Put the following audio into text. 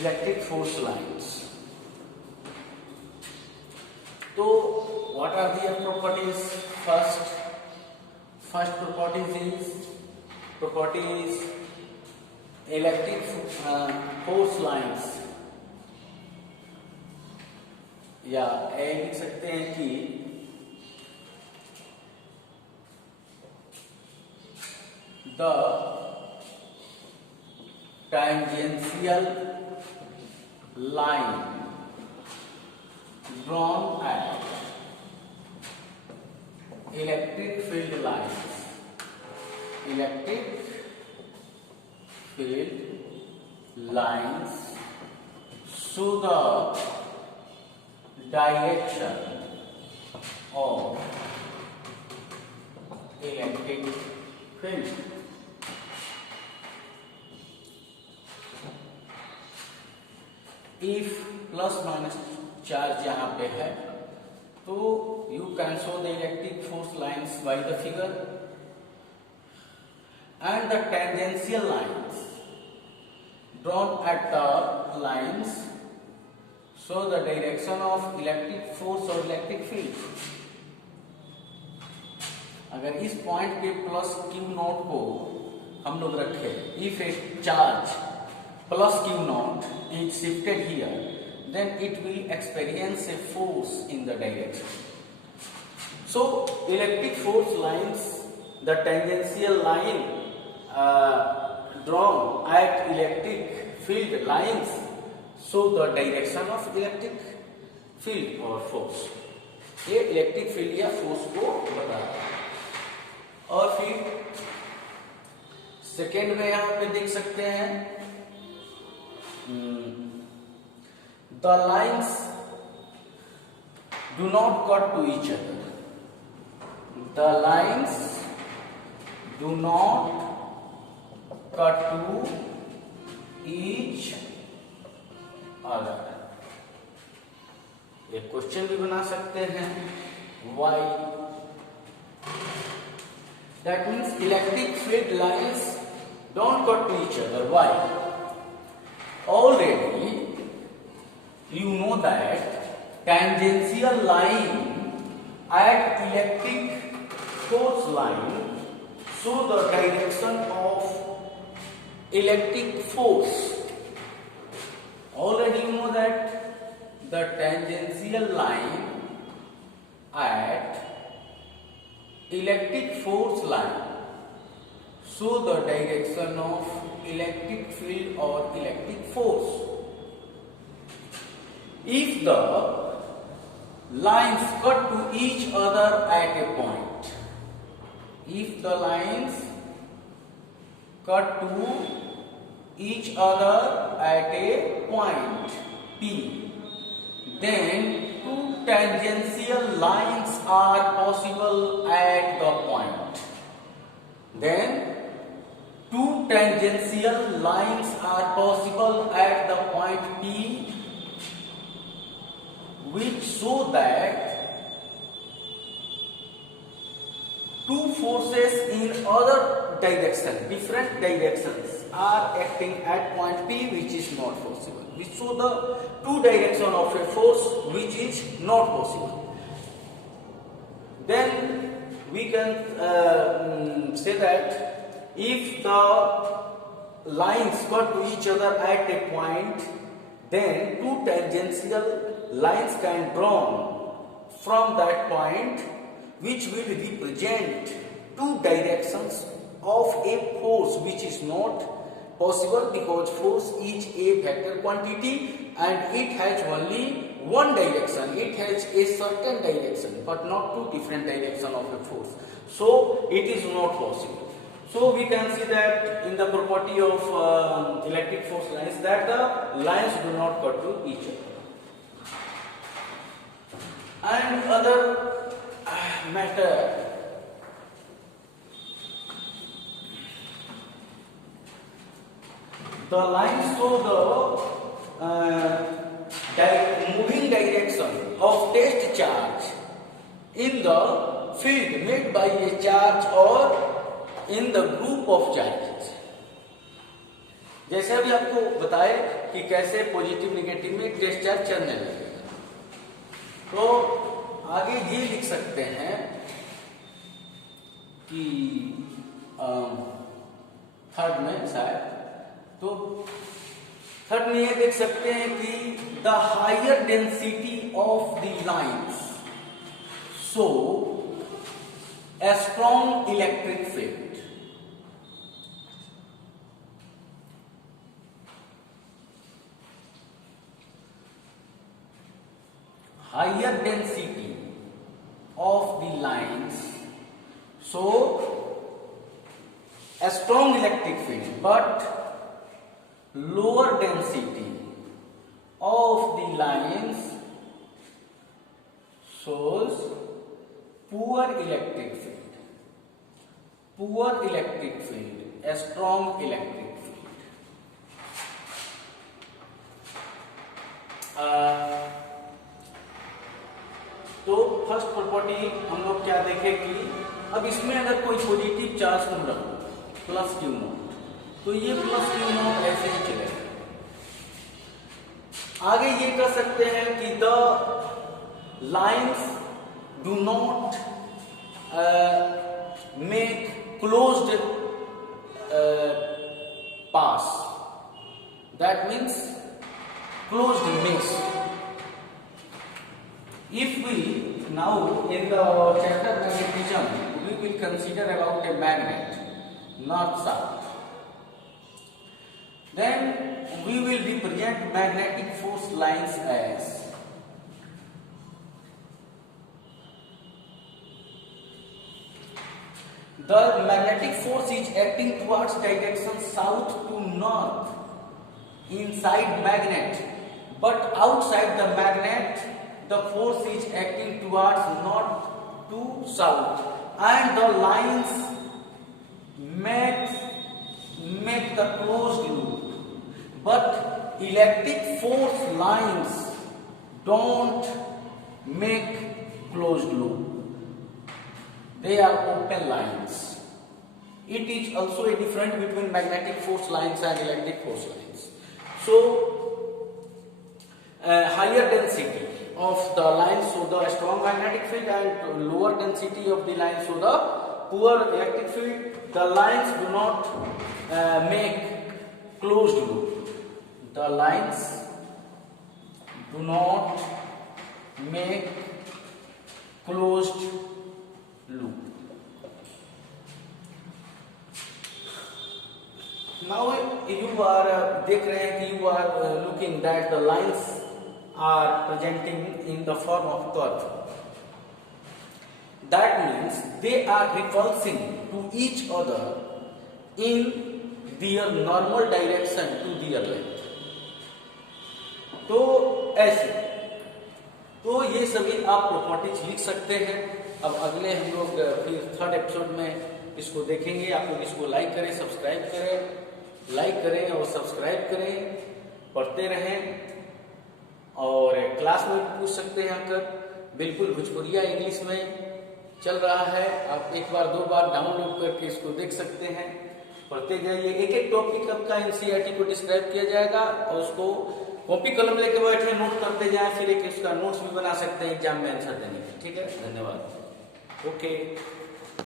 electric force lines. So what are their properties? First property is electric force lines, या लिख सकते हैं कि the tangential line drawn at electric field lines show the direction of electric field. If plus minus charge यहाँ पे है तो you can show the electric force lines by the figure, and the tangential lines drawn at the lines show the direction of electric force or electric field. अगर इस point पे plus Q not को हम लोग रखें, if a charge plus q naught is shifted here, then it will experience a force in the direction. So electric force lines, the tangential line drawn at electric field lines show the direction of electric field or force. ये electric field या force को बताता है. और फिर second में यहां पे देख सकते हैं the lines do not cut to each other. The lines do not cut to each other. एक क्वेश्चन भी बना सकते हैं, why? That means electric field lines don't cut to each other. Why? Already you know that tangential line at electric force line show the direction of electric force. Already you know that the tangential line at electric force line show the direction of electric field or electric force. If the lines cut to each other at a point, if the lines cut to each other at a point P, then two tangential lines are possible at the point. Then two tangential lines are possible at the point P, which show that two forces in other direction, different directions, are acting at point P, which is not possible. We show the two direction of a force which is not possible. Then we can say that if the lines cut to each other at a point, then two tangential lines can drawn from that point, which will represent two directions of a force which is not possible, because force is a vector quantity and it has only one direction. It has a certain direction but not two different directions of a force. So it is not possible. So we can see that in the property of electric force lines, that the lines do not cut to each other. And other matter, the lines show the moving direction of test charge in the field made by a charge or in the group of charges. जैसे अभी आपको बताए कि कैसे positive negative में test charge चलने लगेगा। तो आगे ये लिख सकते हैं कि थर्ड में शायद, तो थर्ड में ये देख सकते हैं कि the higher density of the lines so a strong electric field. Higher density of the lines show a strong electric field, but lower density of the lines shows poor electric field. Poor electric field, a strong electric field. तो first property हम लोग क्या देखें कि अब इसमें अगर कोई पॉजिटिव चार्ज तुम रखो प्लस क्यू नॉट, तो ये प्लस क्यू नॉट ऐसे ही चलेगा। आगे ये कर सकते हैं कि the lines do not make closed pass, that means closed mesh. If we now in the chapter magnetism we will consider about a magnet north south, then we will represent magnetic force lines as the magnetic force is acting towards direction south to north inside magnet, but outside the magnet the force is acting towards north to south, and the lines make the closed loop, but electric force lines don't make closed loop. They are open lines. It is also a difference between magnetic force lines and electric force lines. So, higher density of the lines show the strong magnetic field, and lower density of the lines show the poor electric field. The lines do not make closed loop. The lines do not make closed loop. Now you are देख रहे हैं कि you are looking that the lines are presenting in the form of curve. That means they are repulsing to each other in their normal direction to their length. तो ऐसे, तो ये सभी आप प्रॉपर्टीज लिख सकते हैं। अब अगले हम लोग फिर थर्ड एपिसोड में इसको देखेंगे। आप लोग इसको लाइक करें, सब्सक्राइब करें, लाइक करें और सब्सक्राइब करें, पढ़ते रहें और क्लास में भी पूछ सकते हैं आकर। बिल्कुल भोजपुरिया इंग्लिश में चल रहा है, आप एक बार दो बार डाउनलोड करके इसको देख सकते हैं, पढ़ते जाइए। एक एक टॉपिक आपका एनसीईआरटी को डिस्क्राइब किया जाएगा और उसको कॉपी कलम लेके बैठे नोट करते जाएं, फिर एक उसका नोट्स भी बना सकते हैं एग्जाम में आंसर देने के। ठीक है, धन्यवाद। ओके।